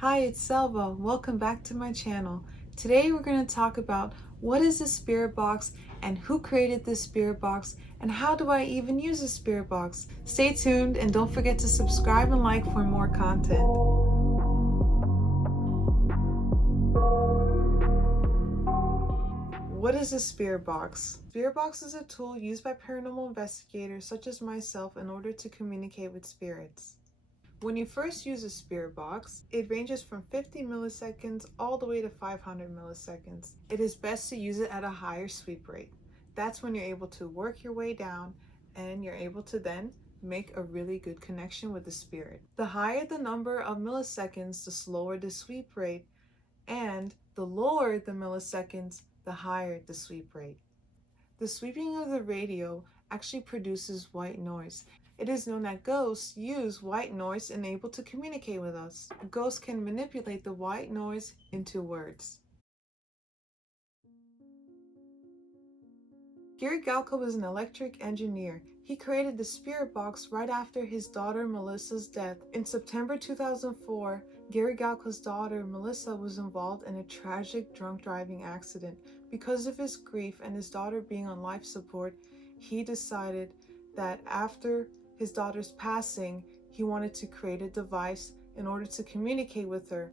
Hi, it's Selva. Welcome back to my channel. Today we're going to talk about what is a spirit box and who created this spirit box and how do I even use a spirit box. Stay tuned and don't forget to subscribe and like for more content. What is a spirit box? Spirit box is a tool used by paranormal investigators such as myself in order to communicate with spirits. When you first use a spirit box, it ranges from 50 milliseconds all the way to 500 milliseconds. It is best to use it at a higher sweep rate. That's when you're able to work your way down and you're able to then make a really good connection with the spirit. The higher the number of milliseconds, the slower the sweep rate, and the lower the milliseconds, the higher the sweep rate. The sweeping of the radio actually produces white noise. It is known that ghosts use white noise and able to communicate with us. Ghosts can manipulate the white noise into words. Gary Galko was an electric engineer. He created the spirit box right after his daughter Melissa's death. In September 2004, Gary Galko's daughter Melissa was involved in a tragic drunk driving accident. Because of his grief and his daughter being on life support, he decided that after his daughter's passing, he wanted to create a device in order to communicate with her.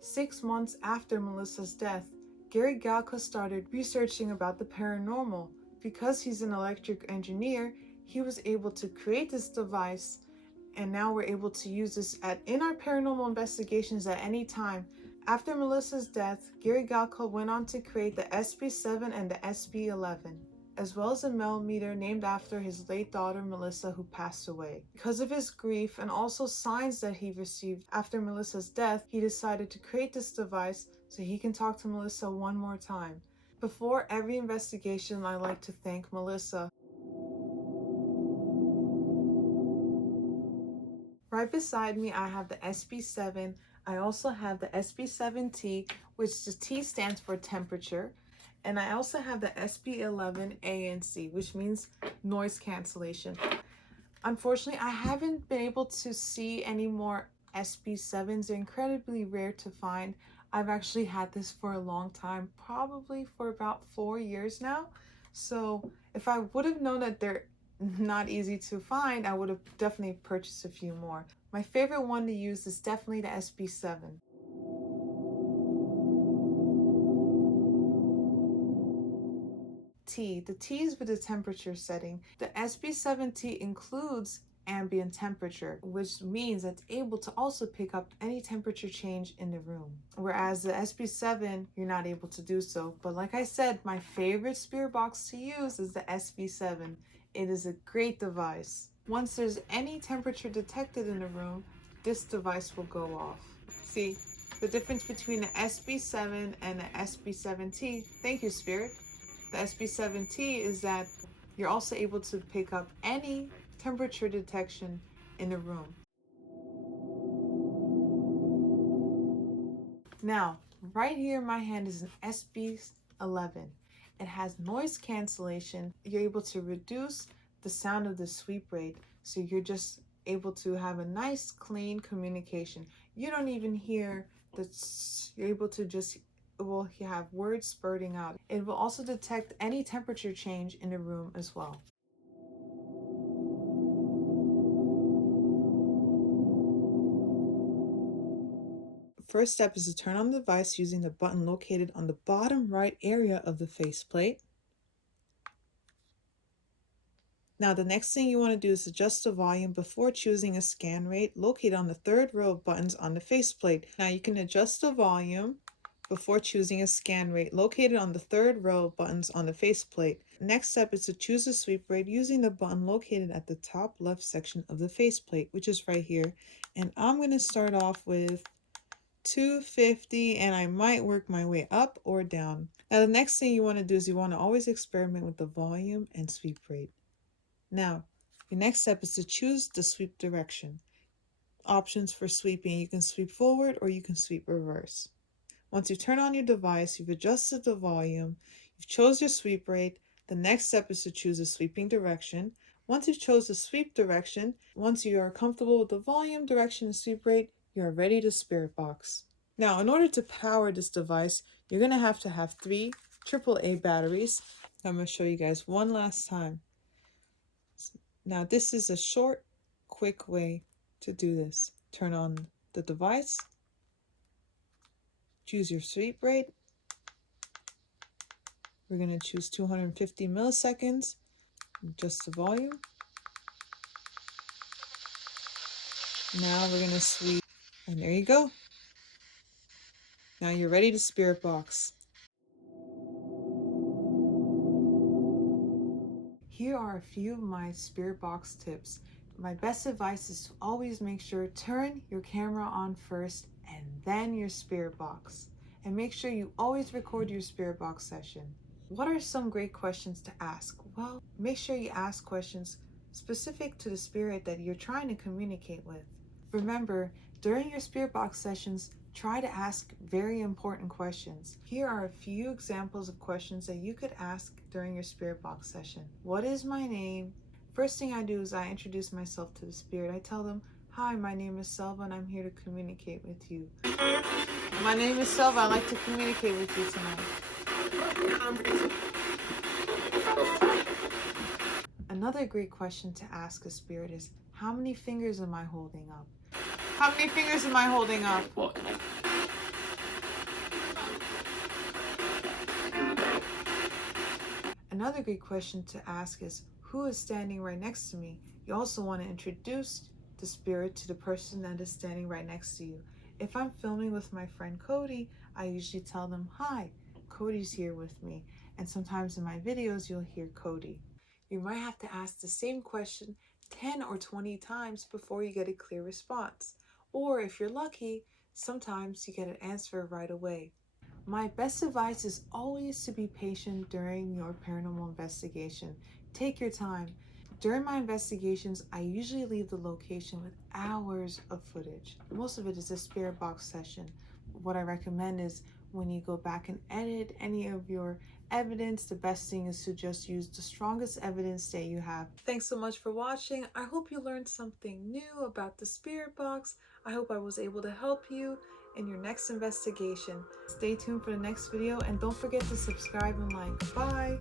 6 months after Melissa's death, Gary Galko started researching about the paranormal. Because he's an electric engineer, he was able to create this device, and now we're able to use this in our paranormal investigations at any time. After Melissa's death, Gary Galko went on to create the SB7 and the SB11, as well as a millimeter named after his late daughter Melissa, who passed away. Because of his grief and also signs that he received after Melissa's death, he decided to create this device so he can talk to Melissa one more time. Before every investigation, I like to thank Melissa. Right beside me, I have the SB7. I also have the SB7T, which the T stands for temperature. And I also have the SB11A and C, which means noise cancellation. Unfortunately, I haven't been able to see any more SB7s. They're incredibly rare to find. I've actually had this for a long time, probably for about 4 years now. So if I would have known that they're not easy to find, I would have definitely purchased a few more. My favorite one to use is definitely the SB7. The T is with the temperature setting. The SB7T includes ambient temperature, which means it's able to also pick up any temperature change in the room. Whereas the SB7, you're not able to do so. But like I said, my favorite spirit box to use is the SB7. It is a great device. Once there's any temperature detected in the room, this device will go off. See, the difference between the SB7 and the SB7T, thank you, Spirit. The SB7T is that you're also able to pick up any temperature detection in the room. Now, right here in my hand is an SB11. It has noise cancellation. You're able to reduce the sound of the sweep rate, so you're just able to have a nice, clean communication. You don't even hear you're able to just will have words spurting out. It will also detect any temperature change in the room as well. First step is to turn on the device using the button located on the bottom right area of the faceplate. Now the next thing you want to do is adjust the volume before choosing a scan rate located on the third row of buttons on the faceplate. Now you can adjust the volume before choosing a scan rate located on the third row of buttons on the faceplate. Next step is to choose a sweep rate using the button located at the top left section of the faceplate, which is right here. And I'm going to start off with 250, and I might work my way up or down. Now the next thing you want to do is you want to always experiment with the volume and sweep rate. Now, your next step is to choose the sweep direction. Options for sweeping: you can sweep forward or you can sweep reverse. Once you turn on your device, you've adjusted the volume, you've chose your sweep rate. The next step is to choose a sweeping direction. Once you've chose the sweep direction, once you are comfortable with the volume, direction, and sweep rate, You are ready to spirit box. Now, in order to power this device, you're going to have 3 AAA batteries. I'm going to show you guys one last time. Now, this is a short, quick way to do this. Turn on the device, choose your sleep rate. We're going to choose 250 milliseconds, adjust the volume. Now we're going to sleep, and there you go. Now you're ready to spirit box. Here are a few of my spirit box tips. My best advice is to always make sure turn your camera on first and then your spirit box. And make sure you always record your spirit box session. What are some great questions to ask? Well, make sure you ask questions specific to the spirit that you're trying to communicate with. Remember, during your spirit box sessions, try to ask very important questions. Here are a few examples of questions that you could ask during your spirit box session. What is my name? First thing I do is I introduce myself to the spirit. I tell them, hi, my name is Selva and I'm here to communicate with you. My name is Selva. I'd like to communicate with you tonight. Another great question to ask a spirit is, how many fingers am I holding up? How many fingers am I holding up? Another great question to ask is, who is standing right next to me? You also want to introduce the spirit to the person that is standing right next to you. If I'm filming with my friend Cody, I usually tell them, hi, Cody's here with me. And sometimes in my videos, you'll hear Cody. You might have to ask the same question 10 or 20 times before you get a clear response. Or if you're lucky, sometimes you get an answer right away. My best advice is always to be patient during your paranormal investigation. Take your time. During my investigations, I usually leave the location with hours of footage. Most of it is a spirit box session. What I recommend is when you go back and edit any of your evidence, the best thing is to just use the strongest evidence that you have. Thanks so much for watching. I hope you learned something new about the spirit box. I hope I was able to help you in your next investigation. Stay tuned for the next video and don't forget to subscribe and like. Bye!